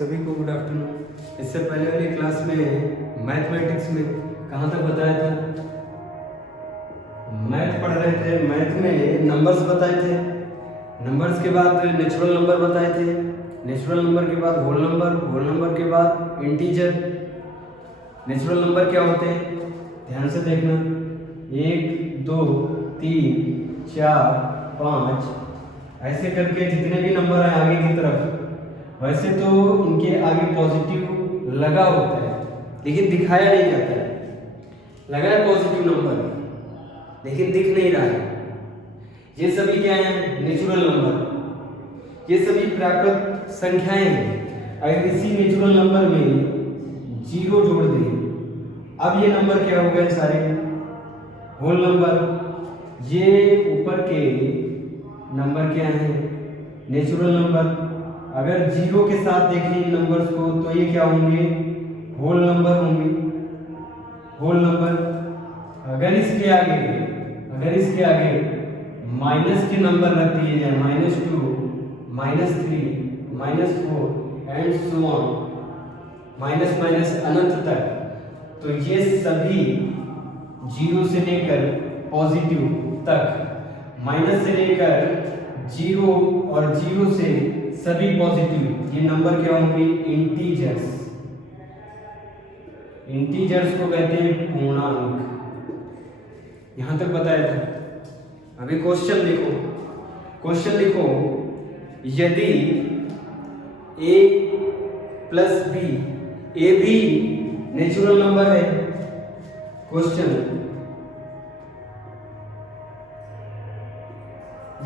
सभी को good afternoon. इससे पहले वाली क्लास में मैथमेटिक्स में कहाँ तक बताया था? मैथ पढ़ रहे थे। मैथ में नंबर्स बताए थे, नंबर्स के बाद नेचुरल नंबर बताए थे, नेचुरल नंबर के बाद होल नंबर, होल नंबर के बाद इंटीजर। नेचुरल नंबर क्या होते हैं ध्यान से देखना, 1 2 3 4 5 ऐसे करके जितने भी नंबर हैं आगे की तरफ, वैसे तो इनके आगे पॉजिटिव लगा होता है लेकिन दिखाया नहीं जाता है। लगा है पॉजिटिव नंबर लेकिन दिख नहीं रहा है। ये सभी क्या हैं? Natural number. ये सभी प्राकृत संख्याएं हैं। अगर इसी नेचुरल नंबर में 0 जोड़ दें, अब ये नंबर क्या हो गए? सारे होल नंबर। ये ऊपर के नंबर क्या हैं? Natural number. अगर 0 के साथ देखें इन नंबर्स को तो ये क्या होंगे? होल नंबर होंगे। Whole number. अगर इसके आगे माइनस के नंबर रख दिए जाए, -2 -3 -4 and so on, minus minus अनंत तक, तो ये सभी 0 से लेकर पॉजिटिव तक, माइनस से लेकर 0 और 0 से सभी पॉजिटिव, ये नंबर क्या होंगे? इंटीजर्स। इंटीजर्स को कहते हैं पूर्णांक। यहां तक बताया था। अभी क्वेश्चन देखो, यदि a प्लस बी, ए भी नेचुरल नंबर है। क्वेश्चन,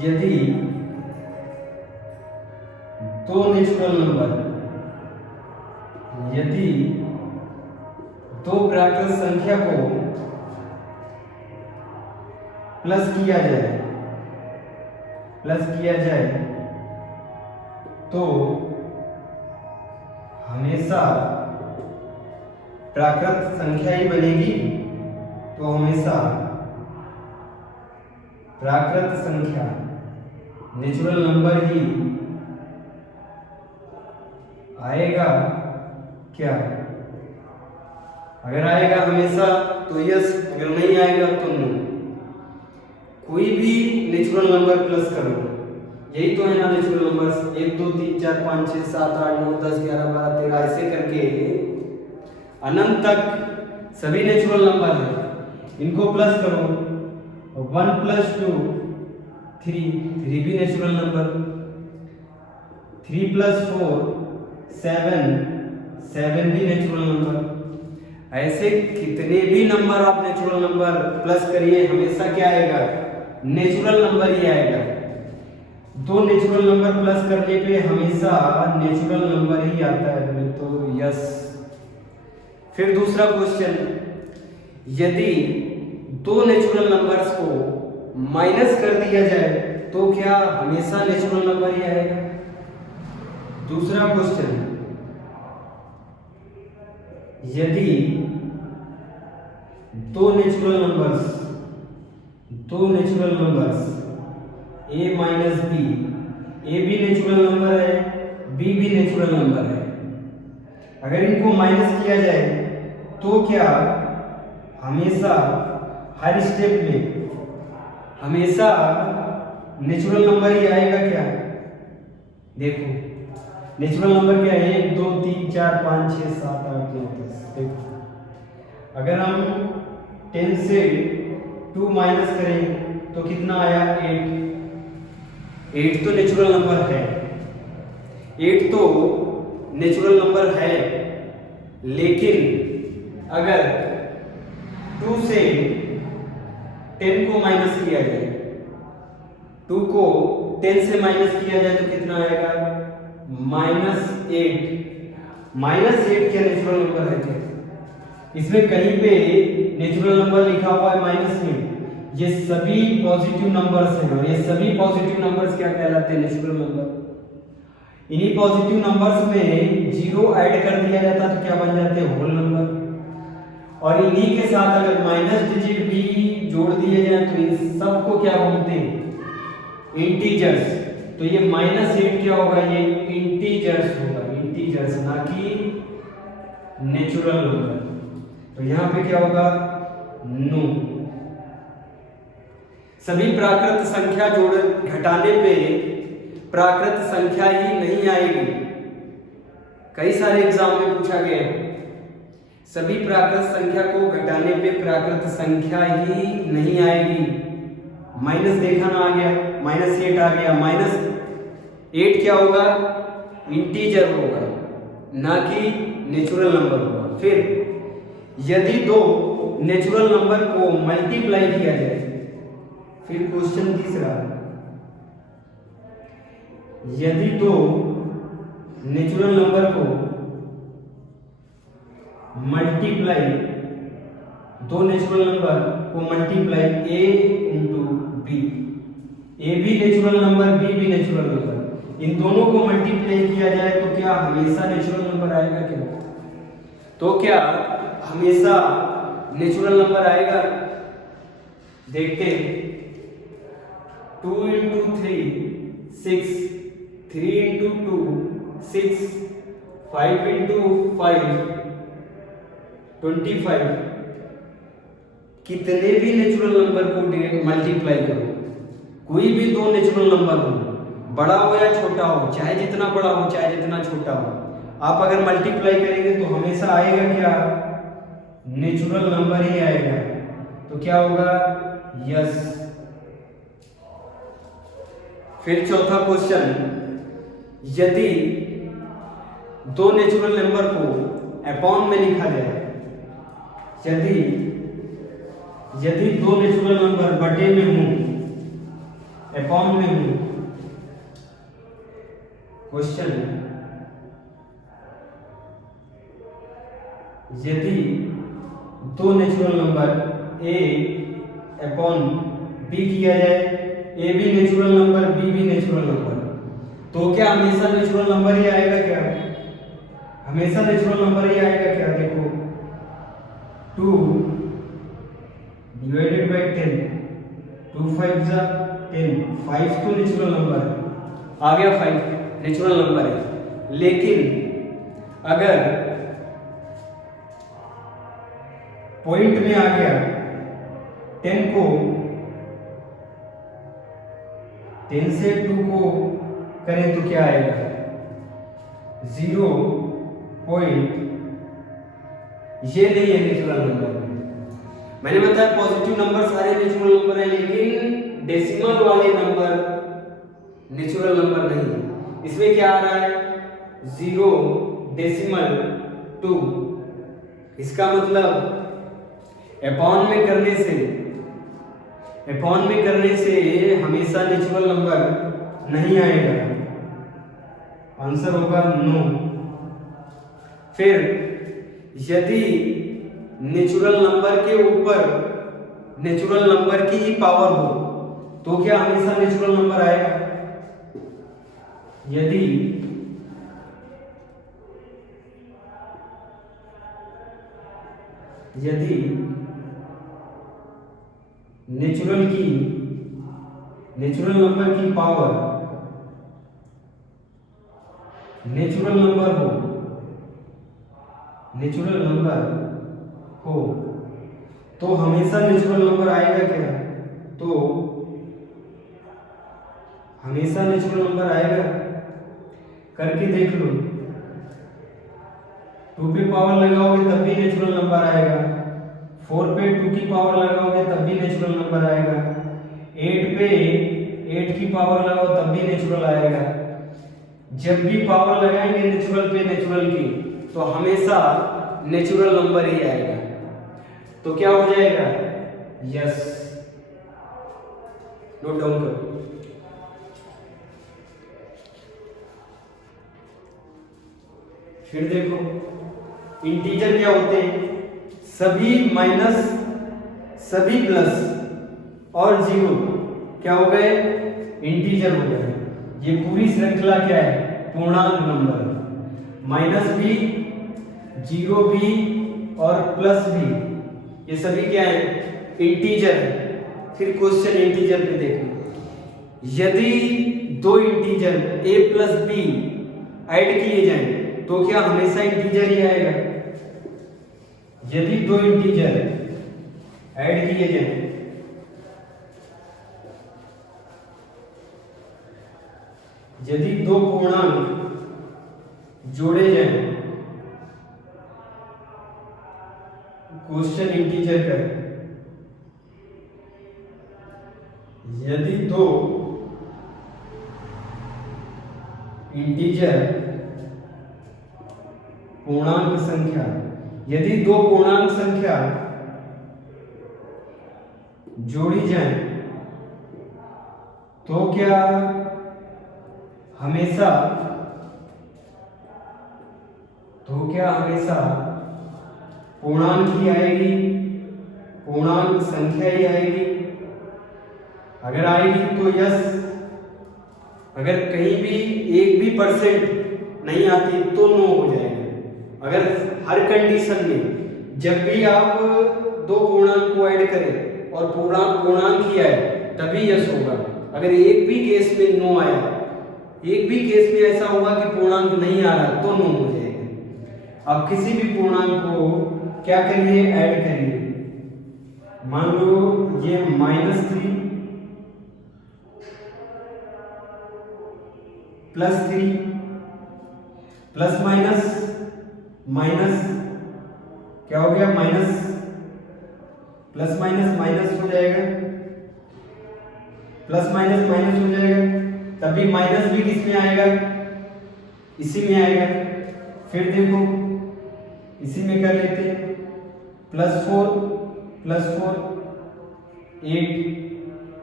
यदि दो नेचुरल नंबर, यदि दो प्राकृत संख्या को प्लस किया जाए तो हमेशा प्राकृत संख्या ही बनेगी। तो हमेशा प्राकृत संख्या नेचुरल नंबर ही आएगा क्या? अगर आएगा हमेशा तो यस, अगर नहीं आएगा तो नो। कोई भी नेचुरल नंबर प्लस कर लो, यही तो है ना नेचुरल नंबर्स। 1 2 3 4 5 6 7 8 9 10 11 12 13 ऐसे करके अनंत तक सभी नेचुरल नंबर हैं। इनको प्लस करो, 1 + 2 3, 3 भी नेचुरल नंबर, 3 + 4 7, 7 भी नेचुरल नंबर। ऐसे कितने भी नंबर आप नेचुरल नंबर प्लस करिए, हमेशा क्या आएगा? नेचुरल नंबर ही आएगा। दो नेचुरल नंबर प्लस करने पे हमेशा नेचुरल नंबर ही आता है, तो यस। फिर दूसरा क्वेश्चन, यदि दो नेचुरल नंबर्स को माइनस कर दिया जाए तो क्या हमेशा नेचुरल नंबर ही आएगा? दूसरा क्वेश्चन, यदि दो natural numbers a minus B, A भी नेचुरल नंबर है, बी भी नेचुरल नंबर है, अगर इनको माइनस किया जाए तो क्या हमेशा हर स्टेप में हमेशा नेचुरल नंबर ही आएगा क्या? देखो नेचुरल नंबर क्या है? 1 2 3 4 5 6 7 8 9 10। देखो अगर हम 10 से 2 माइनस करें तो कितना आया? 8। 8 तो नेचुरल नंबर है, 8 तो नेचुरल नंबर है, लेकिन अगर 2 से 10 को माइनस किया जाए, 2 को 10 से माइनस किया जाए तो कितना आएगा? -8। -8 क्या नेचुरल नंबर है क्या? इसमें कहीं पे नेचुरल नंबर लिखा हुआ है माइनस में, ये सभी पॉजिटिव नंबर्स हैं और ये सभी पॉजिटिव नंबर्स क्या कहलाते हैं? Natural number. इन्हीं पॉजिटिव नंबर्स में 0 ऐड कर दिया जाता तो क्या बन जाते हैं? Whole number. और इन्हीं के साथ अगर माइनस डिजिट भी जोड़ दिए जाए तो इन सबको क्या बोलते हैं? इंटीजर्स। तो ये -8 क्या होगा? ये इंटीजर्स होगा, इंटीजर्स, ना कि नेचुरल नंबर। तो यहां पे क्या होगा, नो। सभी प्राकृत संख्या जोड़ घटाने पे प्राकृत संख्या ही नहीं आएगी। कई सारे एग्जाम में पूछा गया है, सभी प्राकृत संख्या को घटाने पे प्राकृत संख्या ही नहीं आएगी। माइनस देखा ना, आ गया -8 आ गया। -8 क्या होगा, इंटीजर होगा, ना कि नेचुरल नंबर होगा। फिर यदि दो नेचुरल नंबर को मल्टीप्लाई किया जाए, फिर क्वेश्चन तीसरा, यदि दो नेचुरल नंबर को मल्टीप्लाई, दो नेचुरल नंबर को multiply a into B, A भी नेचुरल नंबर, बी भी नेचुरल नंबर, इन दोनों को मल्टीप्लाई किया जाए तो क्या हमेशा नेचुरल नंबर आएगा क्या? तो क्या हमेशा नेचुरल नंबर आएगा? देखते हैं। 2 इंटू 3 6, 3 इंटू 2 6, 5 इंटू 5 25। कितने भी नेचुरल नंबर को मल्टीप्लाई करो, कोई भी दो नेचुरल नंबर हो, बड़ा हो या छोटा हो, चाहे जितना बड़ा हो चाहे जितना छोटा हो, आप अगर मल्टीप्लाई करेंगे तो हमेशा आएगा क्या, नेचुरल नंबर ही आएगा। तो क्या होगा, यस। फिर चौथा क्वेश्चन, यदि दो नेचुरल नंबर को अपॉन में लिखा जाए, यदि दो नेचुरल नंबर बटे में हूं, अपॉन में हूं, क्वेश्चन, यदि दो natural number a upon b किया जाए, a भी नेचुरल नंबर, b भी नेचुरल नंबर, तो क्या हमेशा नेचुरल नंबर ही आएगा क्या? हमेशा नेचुरल नंबर ही आएगा क्या? देखो 2 डिवाइडेड बाय 10, 2 5 जा 10, 5 तो नेचुरल नंबर आ गया, 5 नेचुरल नंबर है। लेकिन अगर पॉइंट में आ गया, 10 को 10 से 2 को करें तो क्या आएगा, 0 पॉइंट, ये नहीं है नेचुरल नंबर। मैंने बताया पॉजिटिव नंबर सारे नेचुरल नंबर है, लेकिन डेसिमल वाले नंबर नेचुरल नंबर नहीं है। इसमें क्या आ रहा है, 0 डेसिमल 2। इसका मतलब अपॉन में करने से हमेशा नेचुरल नंबर नहीं आएगा, आंसर होगा नो। फिर यदि नेचुरल नंबर के ऊपर नेचुरल नंबर की ही पावर हो तो क्या हमेशा नेचुरल नंबर आएगा? यदि नेचुरल नंबर की पावर नेचुरल नंबर हो तो हमेशा नेचुरल नंबर आएगा क्या? तो हमेशा नेचुरल नंबर आएगा, करके देख लो। 2 पे पावर लगाओगे तब भी नेचुरल नंबर आएगा, 4 पे 2 की पावर लगाओगे तब भी नेचुरल नंबर आएगा, 8 पे 8 की पावर लगाओ तब भी नेचुरल आएगा। जब भी पावर लगाएंगे नेचुरल पे नेचुरल की तो हमेशा नेचुरल नंबर ही आएगा। तो क्या हो जाएगा, यस। नोट डाउन करो। फिर देखो इंटीजर क्या होते हैं, सभी माइनस, सभी प्लस और जीरो क्या हो गए, इंटीजर हो गए। ये पूरी श्रृंखला क्या है, पूर्णांक नंबर। माइनस भी, जीरो भी और प्लस भी, ये सभी क्या है, इंटीजर है। फिर क्वेश्चन इंटीजर पे देखो, यदि दो integer a plus B add किए जाएं तो क्या हमेशा इंटीजर ही आएगा। यदि दो इंटीजर ऐड किए जाएं, यदि दो पूर्णांक जोड़े जाएं, क्वेश्चन इंटीजर का, यदि दो इंटीजर पूर्णांक संख्या, यदि दो पूर्णांक संख्या जोड़ी जाए तो क्या हमेशा पूर्णांक ही आएगी, पूर्णांक संख्या ही आएगी। अगर आएगी तो यस, अगर कहीं भी 1% नहीं आती तो नो हो जाएगा। अगर हर कंडीशन में जब भी आप दो पूर्णांक को ऐड करें और पूर्णांक ही आए तभी यस होगा। अगर एक भी केस में नो आया, एक भी केस में ऐसा होगा कि पूर्णांक नहीं आ रहा तो नो हो जाएगा। अब किसी भी पूर्णांक को क्या करिए, ऐड करिए। मान लो ये -3 +3 प्लस माइनस क्या हो गया, माइनस प्लस माइनस माइनस हो जाएगा, प्लस माइनस माइनस हो जाएगा। तभी माइनस भी किस में आएगा, इसी में आएगा। फिर देखो इसी में कर लेते हैं, +4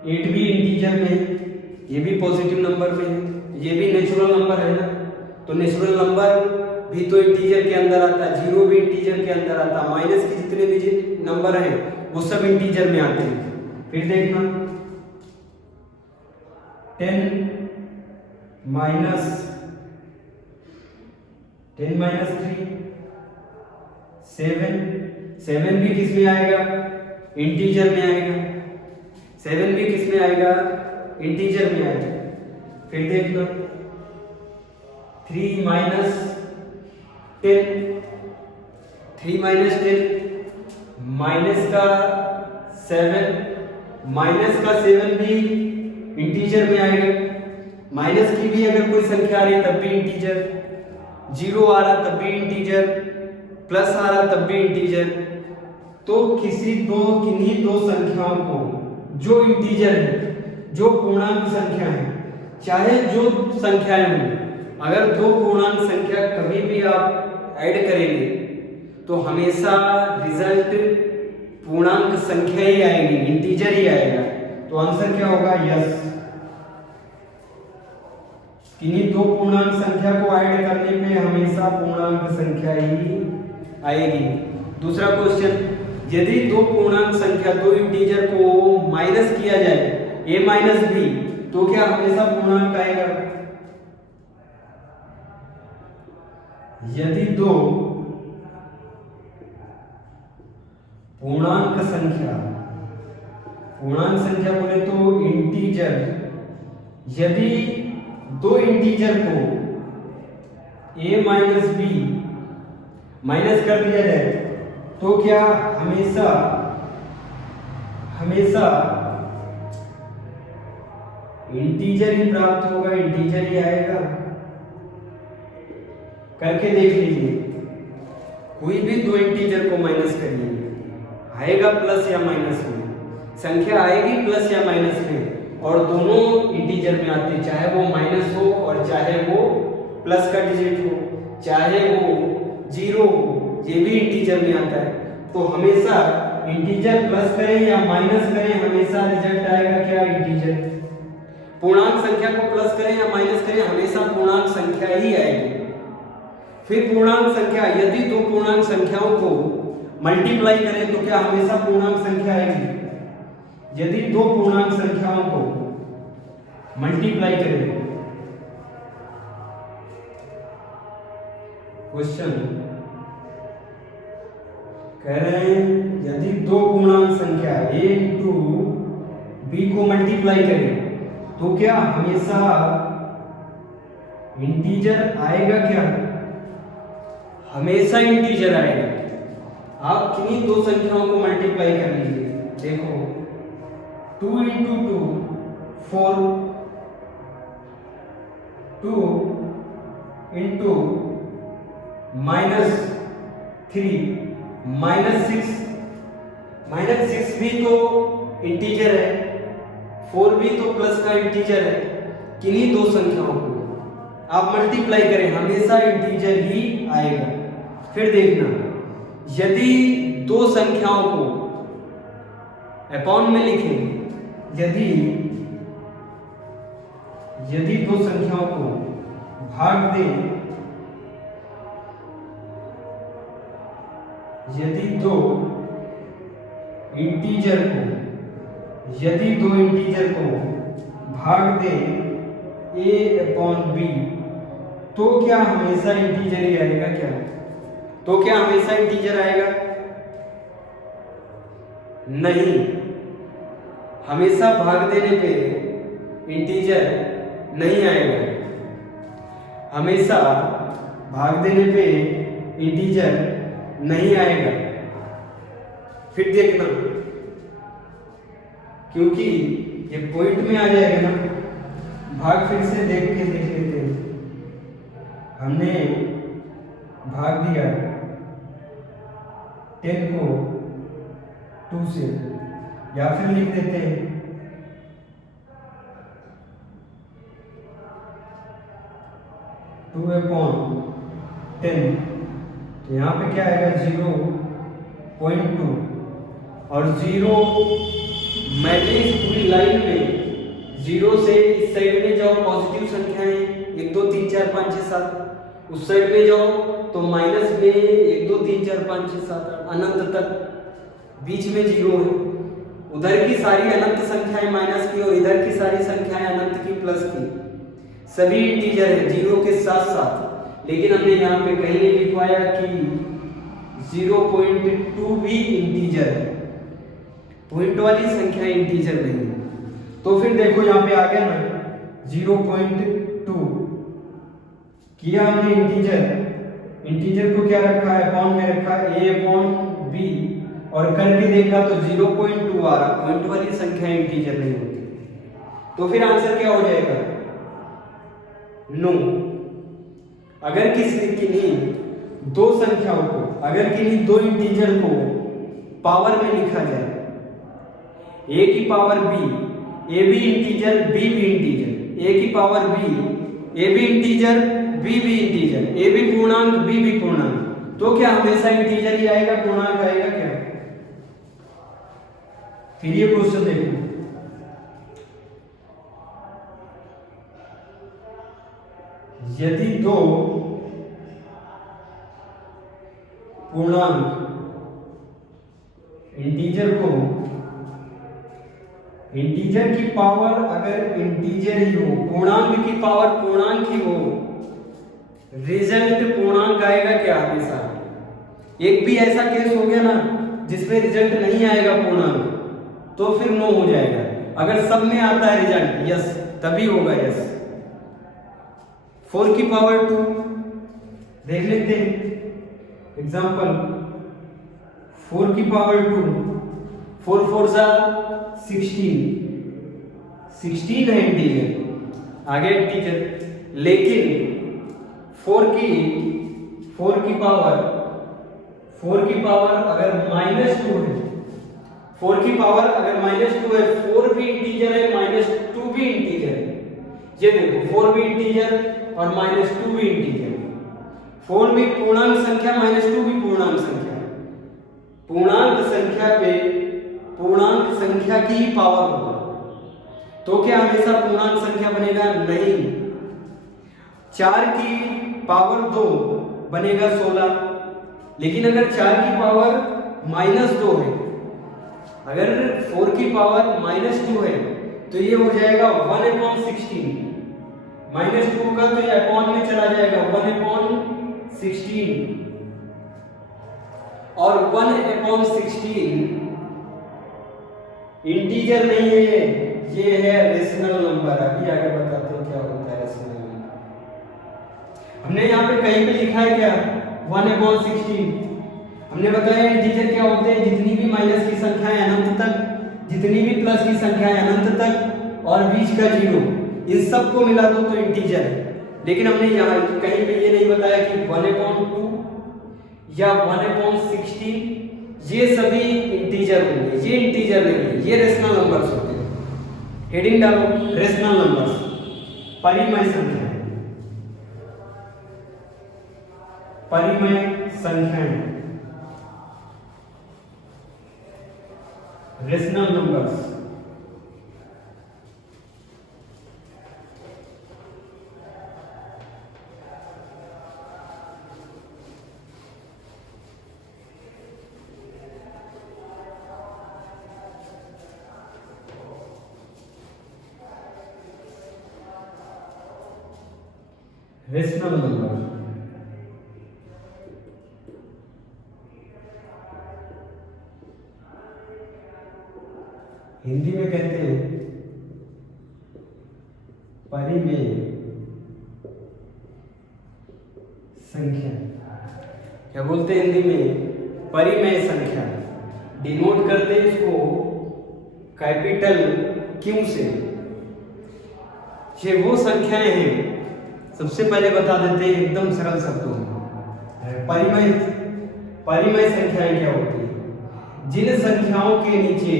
8 भी इंटीजर में है, ये भी पॉजिटिव नंबर में है, ये भी नेचुरल नंबर है ना, तो नेचुरल नंबर भी तो इंटीजर के अंदर आता है, 0 भी इंटीजर के अंदर आता है, माइनस के जितने भी नंबर हैं वो सब इंटीजर में आते हैं। फिर देखना 10 -3 7 भी किस में आएगा, इंटीजर में आएगा। 7 भी किस में आएगा, इंटीजर में आएगा। फिर देखना 3 - 10 माइनस का 7 भी इंटीजर में आएगा। माइनस की भी अगर कोई संख्या आ रही है तब भी इंटीजर, 0 आ रहा तब भी इंटीजर, प्लस आ रहा तब भी इंटीजर। तो किन्हीं दो संख्याओं को जो इंटीजर है, जो पूर्णांक संख्या है, चाहे जो संख्याएं हों, अगर दो पूर्णांक संख्या कभी भी आप ऐड करेंगे तो हमेशा रिजल्ट पूर्णांक संख्या ही आएगी, इंटीजर ही आएगा। तो आंसर क्या होगा, यस। किन्हीं दो पूर्णांक संख्या को ऐड करने पे हमेशा पूर्णांक संख्या ही आएगी। दूसरा क्वेश्चन, यदि दो पूर्णांक संख्या, दो इंटीजर को माइनस किया जाए a माइनस बी, तो क्या हमेशा पूर्णांक आएगा। यदि दो पूर्णांक संख्या बोले तो इंटीजर, यदि दो इंटीजर को a माइनस बी माइनस कर दिया जाए तो क्या हमेशा इंटीजर ही प्राप्त होगा, इंटीजर ही आएगा। करके देख लीजिए, कोई भी दो इंटीजर को माइनस करिए, आएगा प्लस या माइनस में, संख्या आएगी प्लस या माइनस में, और दोनों इंटीजर में आते हैं, चाहे वो माइनस हो और चाहे वो प्लस का डिजिट हो, चाहे वो 0 हो, ये भी इंटीजर में आता है। तो हमेशा इंटीजर प्लस करें या माइनस करें, हमेशा रिजल्ट आएगा क्या, इंटीजर। पूर्णांक संख्या को प्लस करें या माइनस करें, हमेशा पूर्णांक संख्या ही आएगी। फिर पूर्णांक संख्या, यदि दो पूर्णांक संख्याओं को मल्टीप्लाई करें तो क्या हमेशा पूर्णांक संख्या आएगी। यदि दो पूर्णांक संख्याओं को मल्टीप्लाई करें, क्वेश्चन कह रहे हैं यदि दो पूर्णांक संख्या a इंटू बी को मल्टीप्लाई करें तो क्या हमेशा इंटीजर आएगा क्या, हमेशा इंटीजर आएगा। आप किन्हीं दो संख्याओं को मल्टीप्लाई कर लीजिए, देखो 2 इंटू 2 4, 2 इंटू -3 -6, -6 भी तो इंटीजर है, 4 भी तो प्लस का इंटीजर है। किन्हीं दो संख्याओं को आप मल्टीप्लाई करें, हमेशा इंटीजर ही आएगा। फिर देखना, यदि दो संख्याओं को अपॉन में लिखें, यदि दो संख्याओं को भाग दें, यदि दो इंटीजर को भाग दें a अपॉन b, तो क्या हमेशा इंटीजर ही आएगा? तो क्या हमेशा इंटीजर आएगा? नहीं, हमेशा भाग देने पे इंटीजर नहीं आएगा। हमेशा भाग देने पे इंटीजर नहीं आएगा। फिर देखना, क्योंकि ये पॉइंट में आ जाएगा ना, भाग फिर से देख लेते हैं। हमने भाग दिया 10 को 2 से, या फिर लिख देते हैं 2 अपॉन 10, तो यहाँ पे क्या आएगा 0.2, और 0 मैंने इस पूरी लाइन में 0 से इस साइड में जाओ पॉजिटिव संख्याएं 1 2 3 4 5 6 7, उस साइड में जाओ तो माइनस में 1 2 3 4 5 6 7 8 अनंत तक, बीच में 0 है। उधर की सारी अनंत संख्याएं माइनस की और इधर की सारी संख्याएं अनंत की प्लस की, सभी इंटीजर है 0 के साथ साथ। लेकिन हमने यहाँ पे कहीं नहीं लिखवाया कि 0.2 भी इंटीजर है, पॉइंट वाली संख्या इंटीजर नहीं है। तो फिर देखो यहाँ पे आ गया ना 0.2 किया हमने इंटीजर को क्या रखा है, अपॉन में रखा a अपॉन b, और करके देखा तो 0.2 आ रहा, पॉइंट वाली संख्या इंटीजर नहीं होती। तो फिर आंसर क्या हो जाएगा? नो। अगर किन्हीं दो संख्याओं को, अगर किन्हीं दो इंटीजर को पावर में लिखा जाए, a की पावर b, a भी इंटीजर b भी इंटीजर, a की पावर b, a भी इंटीजर b भी इंटीजर, a भी पूर्णांक b भी पूर्णांक, तो क्या हमेशा इंटीजर ही आएगा, पूर्णांक आएगा क्या? फिर ये क्वेश्चन देखो, यदि दो पूर्णांक इंटीजर की पावर अगर इंटीजर ही हो, पूर्णांक की पावर पूर्णांक ही हो, रिजल्ट पूर्णांक आएगा क्या हमेशा? एक भी ऐसा केस हो गया ना जिसमें रिजल्ट नहीं आएगा पूर्णांक, तो फिर नो हो जाएगा। अगर सब में आता है रिजल्ट यस, तभी होगा यस। 4 की पावर 2 देख लेते हैं एग्जांपल। 4 की पावर 2, 4 4 जा 16 है इंटीजर, आगे इंटीजर। लेकिन 4 की पावर अगर -2 है, 4 की पावर अगर -2 है, 4 भी इंटीजर है, -2 भी इंटीजर है। ये देखो 4 भी इंटीजर और -2 भी इंटीजर। 4 भी पूर्णांक संख्या, -2 भी पूर्णांक संख्या। पूर्णांक संख्या पे पूर्णांक संख्या की ही पावर होगा, तो क्या हमेशा पूर्णांक संख्या बनेगा? नहीं। 4 की पावर 2 बनेगा 16, लेकिन अगर 4 की पावर -2 है, अगर 4 की पावर -2 है, तो ये हो जाएगा 1/16। -2 का तो ये अपॉन में चला जाएगा, 1/16, और 1/16 इंटीजर नहीं है, ये है रेशनल नंबर। अभी आगे बताते हैं क्या होता है रेशनल नंबर। हमने यहाँ पे कहीं पे लिखा है क्या 1/16। हमने बताया इंटीजर क्या होते हैं, जितनी भी माइनस की संख्या है अनंत तक, जितनी भी प्लस की संख्या है अनंत तक, और बीच का जीरो, इन सबको मिला दो तो इंटीजर है। लेकिन हमने यहाँ कहीं पे ये नहीं बताया कि 1/2 या 1/16 ये सभी इंटीजर होंगे, ये इंटीजर नहीं है, ये रेशनल नंबर्स होते हैं। हेडिंग डालो, रेशनल नंबर्स, परिमेय संख्या, परिमेय संख्याएं, rational numbers. Rational number, Hindi में कहते हैं परिमेय संख्या। क्या बोलते हैं हिंदी में? परिमेय संख्या। डिनोट करते हैं इसको कैपिटल क्यू से। ये वो संख्याएं हैं, सबसे पहले बता देते हैं एकदम सरल शब्दों में। परिमेय संख्याएं क्या होती है? जिन संख्याओं के नीचे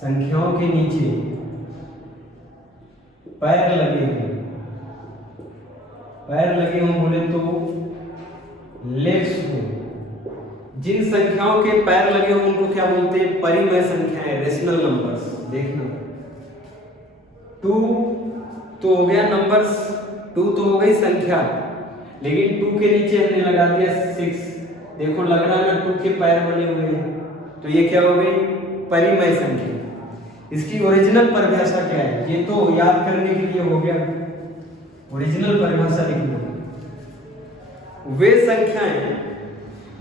संख्याओं के नीचे पैर लगे हों, बोले तो लेग्स हो। जिन संख्याओं के पैर लगे हों उनको क्या बोलते हैं? परिमेय संख्याएं, रेशनल नंबर्स। देखना 2 तो हो गया नंबर्स, 2 तो हो गई संख्या, लेकिन 2 के नीचे हमने लगा दिया 6। देखो लग रहा है ना 2 के पैर बने हुए हैं, तो ये क्या हो गई? परिमेय संख्या। इसकी ओरिजिनल परिभाषा क्या है? ये तो याद करने के लिए हो गया, ओरिजिनल परिभाषा लिखना। वे संख्याएं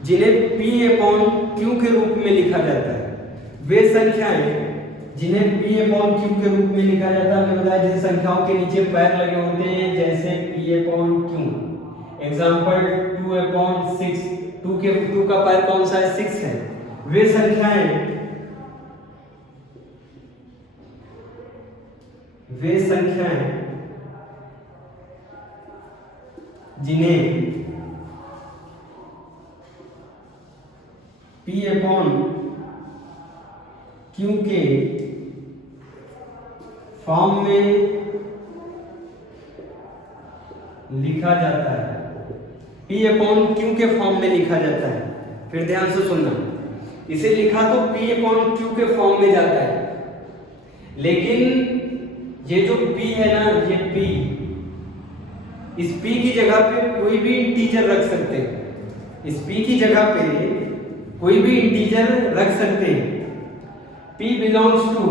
जिन्हें P/Q के रूप में लिखा जाता है, वे संख्याएं जिन्हें P/Q के रूप में लिखा जाता है, हमने बताया जिन संख्याओं के नीचे पैर लगे होते हैं, जैसे P/Q। एग्जाम्पल 2/6, 2 का पैर कौन सा है? 6 है। वे संख्याएं जिन्हें P/Q के फॉर्म में लिखा जाता है, P/Q के फॉर्म में लिखा जाता है। फिर ध्यान से सुनना, इसे लिखा तो P/Q के फॉर्म में जाता है, लेकिन ये जो P है ना, ये P, इस P की जगह पे कोई भी इंटीजर रख सकते हैं। इस P की जगह पे कोई भी इंटीजर रख सकते हैं। P बिलोंग्स टू,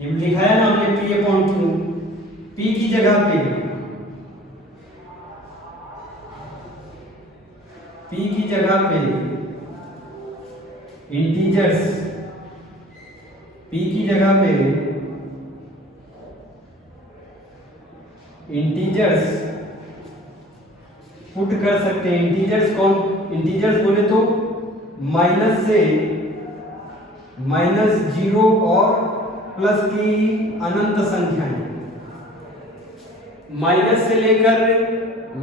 ये लिखा है ना हमने P/Q, P की जगह पे इंटीजर्स, P की जगह पे इंटीजर्स पुट कर सकते हैं। इंटीजर्स कौन? इंटीजर्स बोले तो माइनस से -0 और प्लस की अनंत संख्याएं, माइनस से लेकर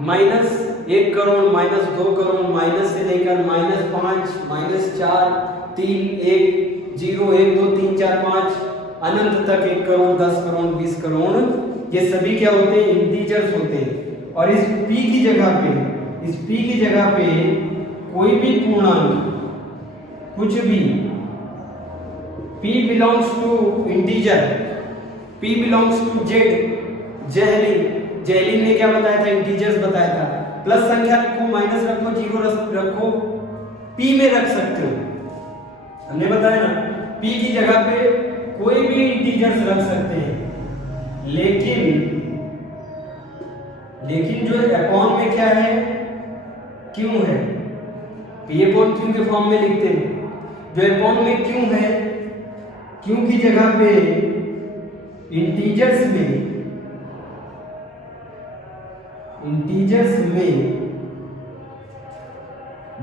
-1 करोड़, -2 करोड़, माइनस से लेकर -5, -4, 3, 1, 0, 1, 2, 3, 4, 5 अनंत तक 1 करोड़, 10 करोड़, 20 करोड़, ये सभी क्या होते हैं? इंटीजर्स होते हैं। और इस P की जगह पे कोई भी पूर्णांक, कुछ भी, P belongs to integer, P belongs to जेहलिन ने क्या बताया था? इंटीजर्स बताया था। प्लस संख्या रखो, माइनस रखो, 0 रखो, P में रख सकते हो। हमने बताया ना P की जगह पे कोई भी इंटीजर्स रख सकते हैं, लेकिन जो अपॉन में क्या है? क्यों है? P/Q के फॉर्म में लिखते हैं। जो अपॉन में क्यों है, क्यों की जगह पे इंटीजर्स में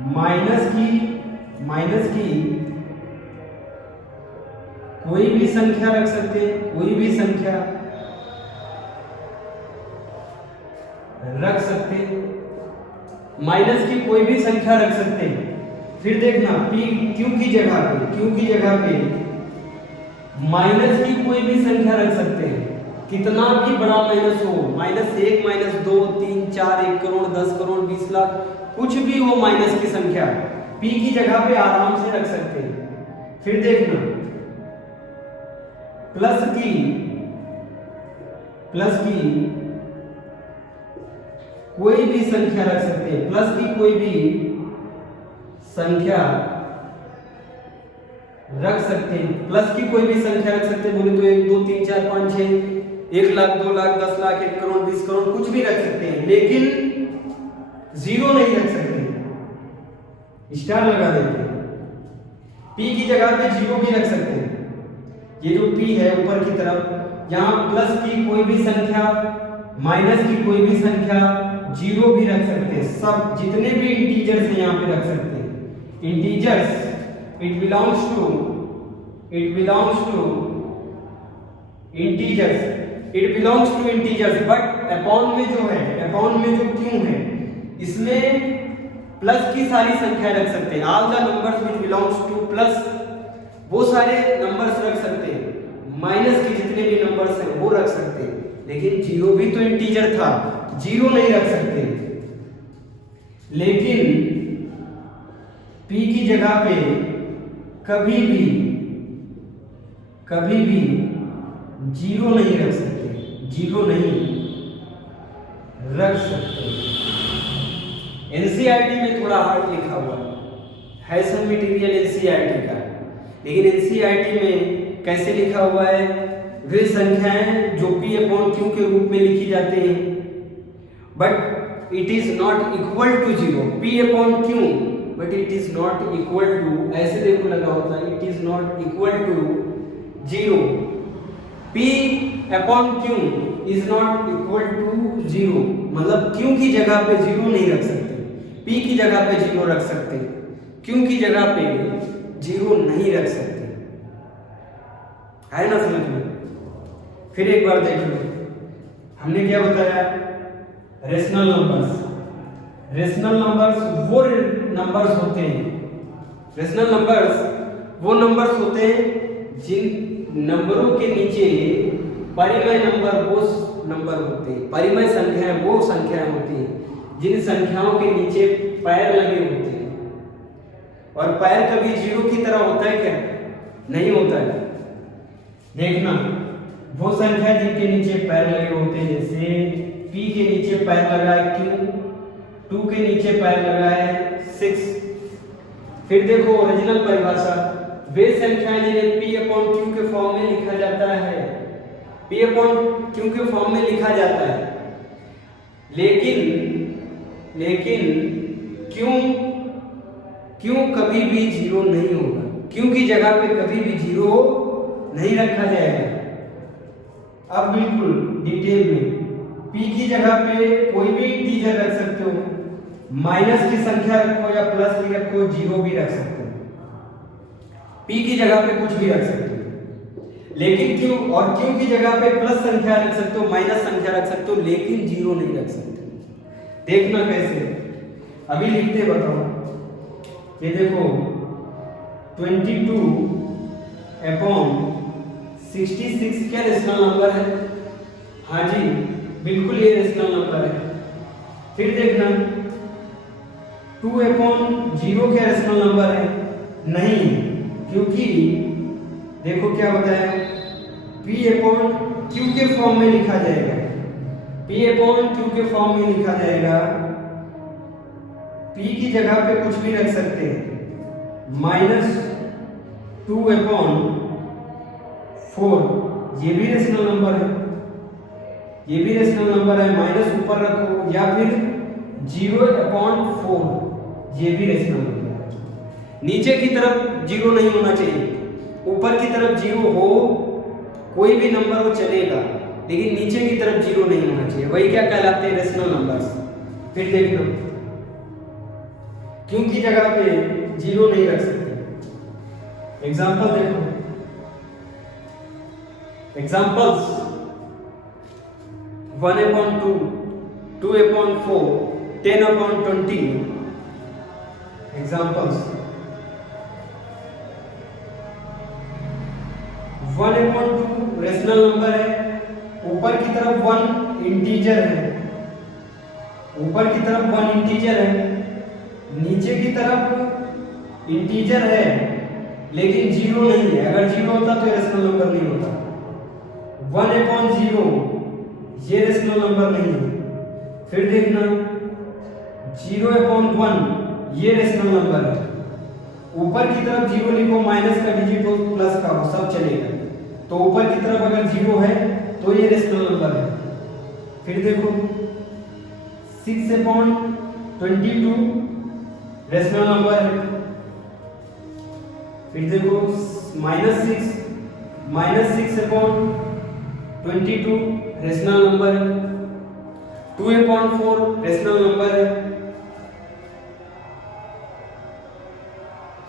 माइनस की कोई भी संख्या रख सकते हैं, कोई भी संख्या रख सकते हैं, माइनस की कोई भी संख्या रख सकते हैं। फिर देखना क्यू की जगह पे माइनस की कोई भी संख्या रख सकते हैं, कितना भी बड़ा माइनस हो, -1 -2 3 4 1 करोड़ 10 करोड़ 20 लाख कुछ भी हो माइनस की संख्या पी की जगह पे आराम से रख सकते हैं। फिर देखना प्लस की कोई भी संख्या रख सकते हैं, प्लस की कोई भी संख्या रख सकते हैं, प्लस की कोई भी संख्या रख सकते हैं। बोले तो 1 2 3 4 5 6 1 लाख 2 लाख 10 लाख 1 करोड़ 20 करोड़ कुछ भी रख सकते हैं, लेकिन जीरो नहीं रख सकते, स्टार लगा देते हैं। पी की जगह पे जीरो भी रख सकते हैं। ये जो पी है ऊपर की तरफ, यहाँ प्लस की कोई भी संख्या माइनस की कोई भी संख्या जीरो भी रख सकते हैं, सब जितने भी इंटीजर्स हैं यहाँ पे रख सकते हैं। Integers it belongs to integers but upon में जो क्यों है इसमें प्लस की सारी संख्या रख सकते हैं। All the numbers which belongs two plus वो सारे नंबर्स रख सकते हैं, माइनस के जितने भी नंबर्स हैं वो रख सकते हैं, लेकिन जीरो भी तो इंटीजर था, जीरो नहीं रख सकते। लेकिन पी की जगह पे कभी भी जीरो नहीं रख सकते, एनसीईआरटी में थोड़ा हार्ड लिखा हुआ है सब मटेरियल एनसीईआरटी का, लेकिन एनसीईआरटी में कैसे लिखा हुआ है, वे संख्याएं जो P अपॉन Q के रूप में लिखी जाती हैं, but it is not equal to zero. P upon Q but it is not equal to, ऐसे देखो लगा होता है, it is not equal to zero. P upon Q is not equal to zero, मतलब Q की जगह पे zero नहीं रख सकते, P की जगह पे जीरो रख सकते, Q की जगह पे जीरो नहीं रख सकते, है ना समझ में। फिर एक बार देख लो, हमने क्या बताया, रेशनल नंबर्स वो नंबर्स होते हैं, रेशनल नंबर्स वो नंबर्स होते हैं जिन नंबरों के नीचे परिमेय नंबर वो नंबर होते हैं, परिमेय संख्याएं वो संख्याएं होती हैं जिन संख्याओं के नीचे पैर लगे होते हैं। और पैर कभी जीरो की तरह होता है क्या? नहीं होता है। देखना वो संख्या जिनके नीचे पैर लगे होते हैं, जैसे P के नीचे पैर लगा है Q, 2 के नीचे पैर लगा है 6। फिर देखो ओरिजिनल परिभाषा, वे संख्याएं जिन्हें P अपॉन Q के फॉर्म में लिखा जाता है, P अपॉन Q के फॉर्म में लिखा जाता है, लेकिन क्यों कभी भी जीरो नहीं होगा, क्यों की जगह पे कभी भी जीरो नहीं रखा जाएगा। अब बिल्कुल डिटेल में, P की जगह पे कोई भी इंटीजर रख सकते हो, माइनस की संख्या रखो या प्लस की रखो, जीरो भी रख सकते हो, P की जगह पे कुछ भी रख सकते हो। लेकिन क्यों की जगह पे प्लस संख्या रख सकते हो, माइनस संख्या रख सकते हो, लेकिन जीरो नहीं रख सकते। देखना कैसे, अभी लिखते बताओ। ये देखो 22 अपॉन 66 क्या रेशनल नंबर है? हाँ जी बिल्कुल ये रेशनल नंबर है। फिर देखना 2 अपॉन 0 क्या रेशनल नंबर है? नहीं, क्योंकि देखो क्या बताया, P अपॉन Q के फॉर्म में लिखा जाएगा, P अपॉन Q के फॉर्म में लिखा जाएगा। P की जगह पे कुछ भी रख सकते हैं, -2 अपॉन 4 ये भी रेशनल नंबर है, माइनस ऊपर रखो, या फिर 0 अपॉन 4 ये भी रेशनल नंबर है। नीचे की तरफ जीरो नहीं होना चाहिए, ऊपर ऊपर की तरफ जीरो हो, कोई भी नंबर हो चलेगा, लेकिन नीचे की तरफ जीरो नहीं होना चाहिए। वही क्या कहलाते हैं? Rational numbers. फिर देखना, क्यों की जगह पे जीरो नहीं रख सकते। एग्जाम्पल देखो, एग्जाम्पल्स 1/2, 2/4, 10/20। एग्जाम्पल्स 1/2 रेशनल नंबर है, ऊपर की तरफ 1 इंटीजर है, ऊपर की तरफ 1 इंटीजर है, नीचे की तरफ इंटीजर है लेकिन जीरो नहीं है। अगर जीरो होता तो रेशनल नंबर नहीं होता। 1/0 ये रेशनल नंबर नहीं है। फिर देखना 0/1 ये रेशनल नंबर है। ऊपर की तरफ जीरो लिखो, माइनस का डिजिट हो, प्लस का हो, सब चलेगा। तो ऊपर की तरफ अगर जीरो है तो ये रेशनल नंबर है। फिर देखो 6/22 रेशनल नंबर है। फिर देखो -6 -6/22 रेशनल नंबर है। 2/4 रेशनल नंबर है।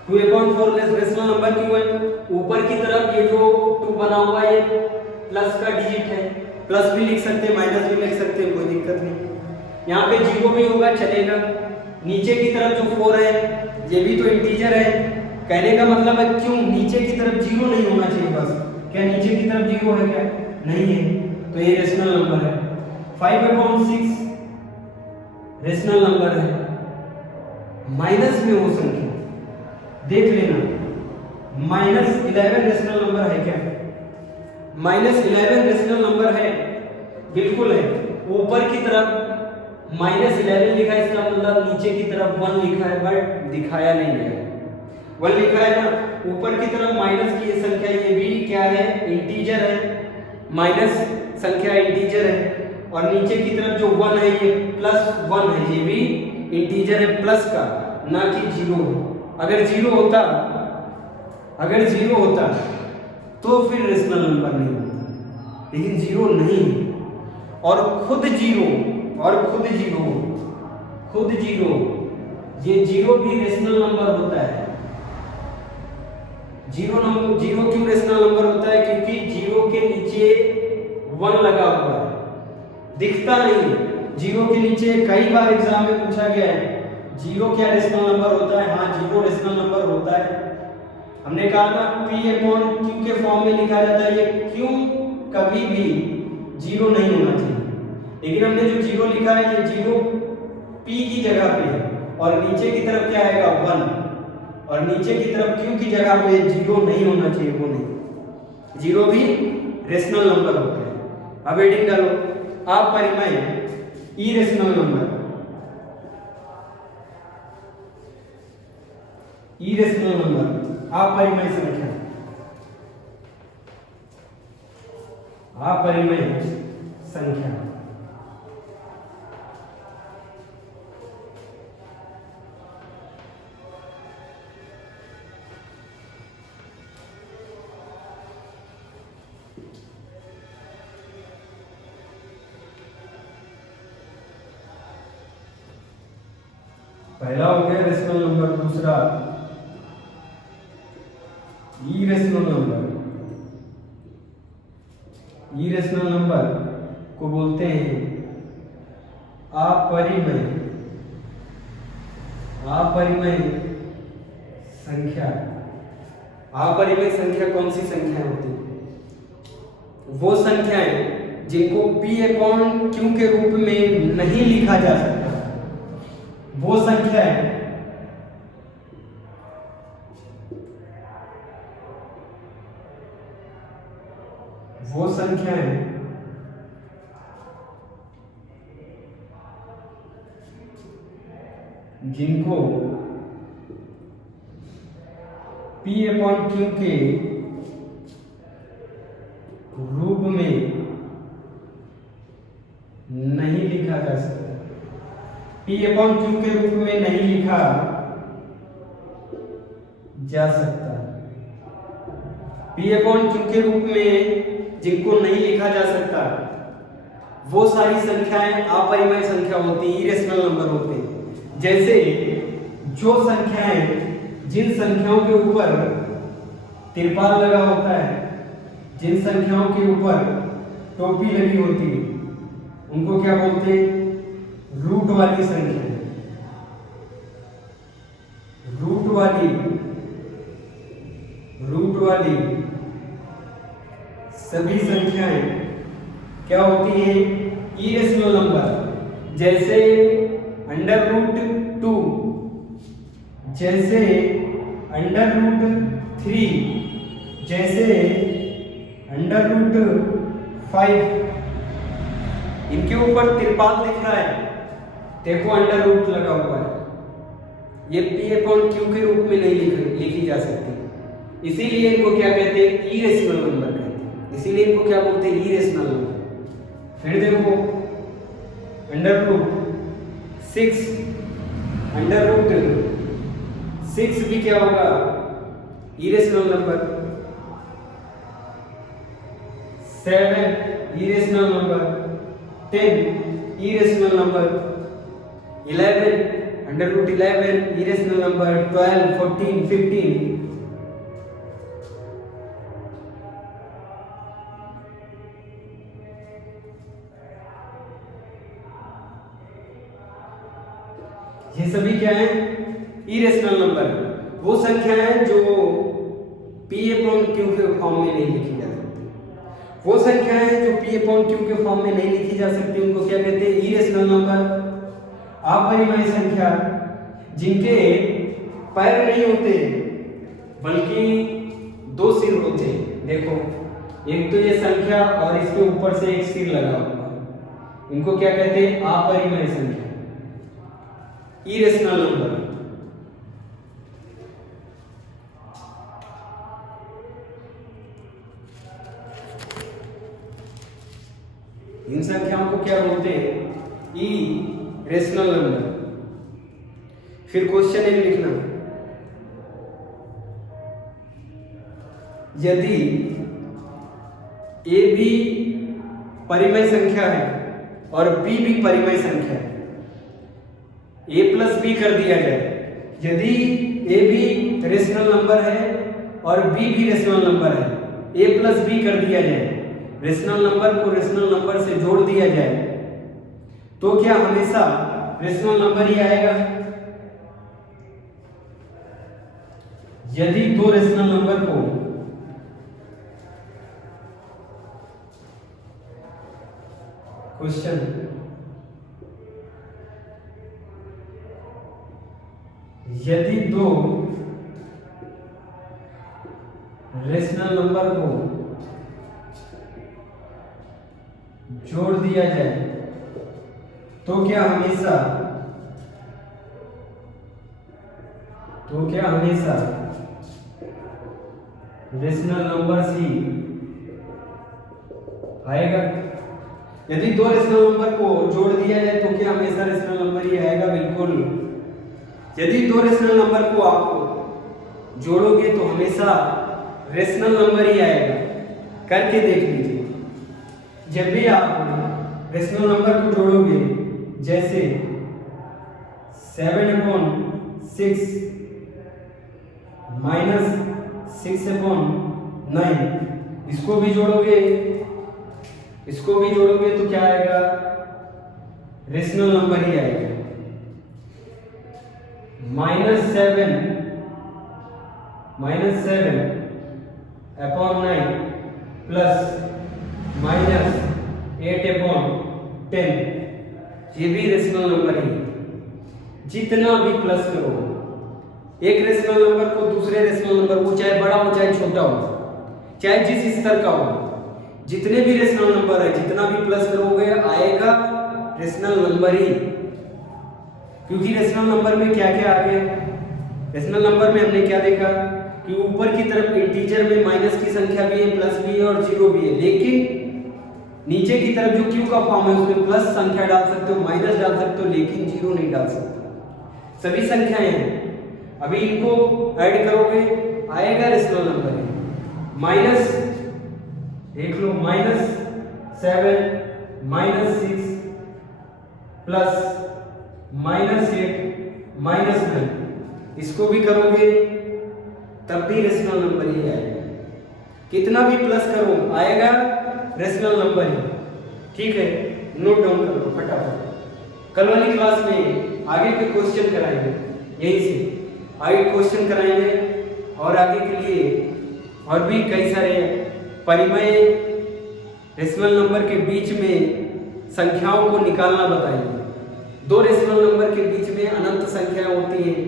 2/4 रेशनल नंबर क्यों है? ऊपर की तरफ ये जो 2 बना हुआ है ये प्लस का डिजिट है, प्लस भी लिख सकते हैं, माइनस भी लिख सकते हैं, कोई दिक्कत नहीं। यहाँ पे जीरो भी होगा चलेगा। नीचे की तरफ जो 4 है ये भी तो इंटीजर है। कहने का मतलब है क्यों नीचे की तरफ जीरो नहीं होना चाहिए बस। क्या नीचे की तरफ जीरो है? क्या नहीं है, तो ये रेशनल नंबर है। 5/6 रेशनल नंबर है। माइनस में हो संख्या देख लेना, -11 रेशनल नंबर है क्या? -11 रेशनल नंबर है, बिल्कुल है। ऊपर की तरफ -11 लिखा है, इसका मतलब नीचे की तरफ 1 लिखा है, बट दिखाया नहीं है। 1 लिखा है ना, ऊपर की तरफ माइनस की ये संख्या, ये भी क्या है? इंटीजर है। माइनस संख्या इंटीजर है, और नीचे की तरफ जो 1 है ये +1 है, ये भी इंटीजर है, प्लस का, ना कि जीरो। अगर जीरो होता तो फिर रेशनल नंबर नहीं होता, लेकिन जीरो नहीं है। और खुद जीरो ये जीरो भी रेशनल नंबर होता है। जीरो क्यों रेशनल नंबर होता है? क्योंकि जीरो के नीचे 1 लगा हुआ है, दिखता नहीं है। जीरो के नीचे कई बार एग्जाम में पूछा गया है जीरो क्या रेशनल नंबर होता है? हाँ, जीरो रेशनल नंबर होता है। हमने कहा था P/Q के फॉर्म में लिखा जाता है। ये क्यों कभी भी जीरो नहीं होना चाहिए, लेकिन हमने जो जीरो लिखा है ये जीरो P की जगह पे है, और नीचे की तरफ क्या आएगा? 1, और नीचे की तरफ Q की jगह पे जीरो नहीं होना चाहिए, वो नहीं। जीरो भी रेशनल नंबर होते हैं। अब हेडिंग डालो, अपरिमेय इरेशनल नंबर। इरेशनल नंबर अपरिमेय संख्या, अपरिमेय संख्या। पहला हो गया रेशनल नंबर, दूसरा इरेशनल नंबर। इरेशनल नंबर को बोलते हैं अपरिमेय संख्या। अपरिमेय संख्या कौन सी संख्या होती है? वो संख्याएं जिनको P/Q के रूप में नहीं लिखा जा सकता, वो संख्याएं जिनको P/Q के रूप में नहीं लिखा जा सकता, P/Q के रूप में नहीं लिखा जा सकता। P अपॉन Q के रूप में जिनको नहीं लिखा जा सकता वो सारी संख्याएं अपरिमेय संख्या होती हैं, इरेशनल नंबर होते हैं। जैसे जो संख्याएं जिन संख्याओं के ऊपर तिरपाल लगा होता है, जिन संख्याओं के ऊपर टोपी लगी होती है, उनको क्या बोलते हैं? रूट वाली संख्या। रूट वाली सभी संख्याएं क्या होती है? Irrational number. जैसे अंडर रूट 2, जैसे अंडर रूट 3, जैसे अंडर रूट 5। इनके ऊपर तिरपाल दिख रहा है, देखो अंडर रूट लगा हुआ है। ये P अपॉन Q के रूप में नहीं लिखी जा सकती, इसीलिए इनको क्या कहते हैं? इरेशनल नंबर कहते हैं। इसीलिए इनको क्या बोलते हैं? Irrational number. फिर देखो अंडर रूट 6, अंडर रूट 6 भी क्या होगा? Irrational number. 7 irrational number, 10 irrational number, 11 under root 11 irrational number, 12 14 15। ये सभी क्या है? Irrational number. वो संख्या है जो P अपॉन Q के फॉर्म में नहीं लिखी जा सकती। वो संख्या है जो P अपॉन Q के फॉर्म में नहीं लिखी जा सकती, उनको क्या कहते हैं? Irrational number. अपरिमेय संख्या जिनके पैर नहीं होते बल्कि 2 सिर होते हैं। देखो एक तो ये संख्या और इसके ऊपर से एक सिर लगा हुआ, इनको क्या कहते हैं? अपरिमेय संख्या, इरेशनल नंबर। इन संख्याओं को क्या बोलते हैं? Irrational number. फिर क्वेश्चन एक लिखना, यदि ए भी परिमेय संख्या है और बी भी परिमेय संख्या है, a प्लस बी कर दिया जाए। यदि a भी रेशनल नंबर है और b भी रेशनल नंबर है, a प्लस बी कर दिया जाए, रेशनल नंबर को रेशनल नंबर से जोड़ दिया जाए, तो क्या हमेशा रेशनल नंबर ही आएगा? यदि दो रेशनल नंबर को क्वेश्चन, यदि दो रेशनल नंबर को जोड़ दिया जाए तो क्या हमेशा रेशनल नंबर ही आएगा? यदि दो रेशनल नंबर को जोड़ दिया जाए तो क्या हमेशा रेशनल नंबर ही आएगा? बिल्कुल। यदि दो रेशनल नंबर को आप जोड़ोगे तो हमेशा रेशनल नंबर ही आएगा। करके देख लीजिए, जब भी आप रेशनल नंबर को जोड़ोगे, जैसे 7/6 - 6/9, इसको भी जोड़ोगे तो क्या आएगा? रेशनल नंबर ही आएगा। -7/9 प्लस -8/10, ये भी रेशनल नंबर ही। जितना भी प्लस करो, एक रेशनल नंबर को दूसरे रेशनल नंबर, वो चाहे बड़ा हो चाहे छोटा हो, चाहे जिस स्तर का हो, जितने भी रेशनल नंबर है, जितना भी प्लस करोगे आएगा रेशनल नंबर ही। क्योंकि रेशनल नंबर में क्या क्या आ गया? रेशनल नंबर में हमने क्या देखा कि ऊपर की तरफ इंटीजर में माइनस की संख्या भी है, प्लस भी है और जीरो भी है, लेकिन नीचे की तरफ जो क्यू का फॉर्म है उसमें प्लस संख्या डाल सकते हो, माइनस डाल सकते हो, लेकिन जीरो नहीं डाल सकते। सभी संख्याएं हैं, अभी इनको ऐड करोगे आएगा रेशनल नंबर है। माइनस देख लो -7 -6 प्लस -8 -9, इसको भी करोगे तब भी रेशनल नंबर ही आएगा। कितना भी प्लस करो आएगा रेशनल नंबर ही। ठीक है, नोट डाउन कर लो फटाफट। कल वाली क्लास में आगे के क्वेश्चन कराएंगे, यहीं से आगे क्वेश्चन कराएंगे और आगे के लिए और भी कई सारे परिमेय रेशनल नंबर के बीच में संख्याओं को निकालना बताएंगे। दो रेशनल नंबर के बीच में अनंत संख्याएं होती हैं,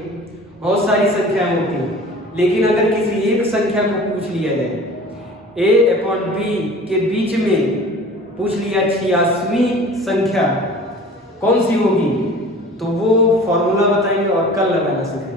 बहुत सारी संख्याएं होती हैं, लेकिन अगर किसी एक संख्या को पूछ लिया जाए, a/b के बीच में पूछ लिया 86वीं संख्या कौन सी होगी, तो वो फॉर्मूला बताएंगे और कल लगाना सीखेंगे।